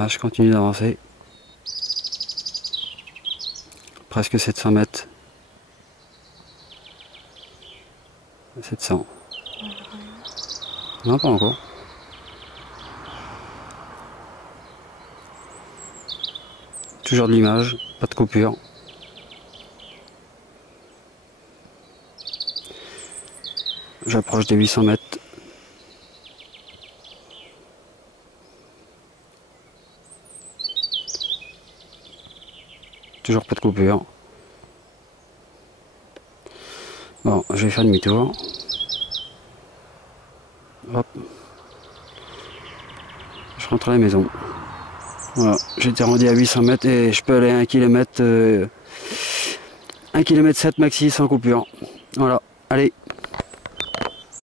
Voilà, je continue d'avancer. Presque 700 mètres. 700. Non, pas encore. Toujours de l'image, pas de coupure. J'approche des 800 mètres. Toujours pas de coupure. Bon, je vais faire demi-tour. Hop. Je rentre à la maison. Voilà, j'étais rendu à 800 mètres et je peux aller à 1 km, 1 km 7 maxi sans coupure. Voilà, allez.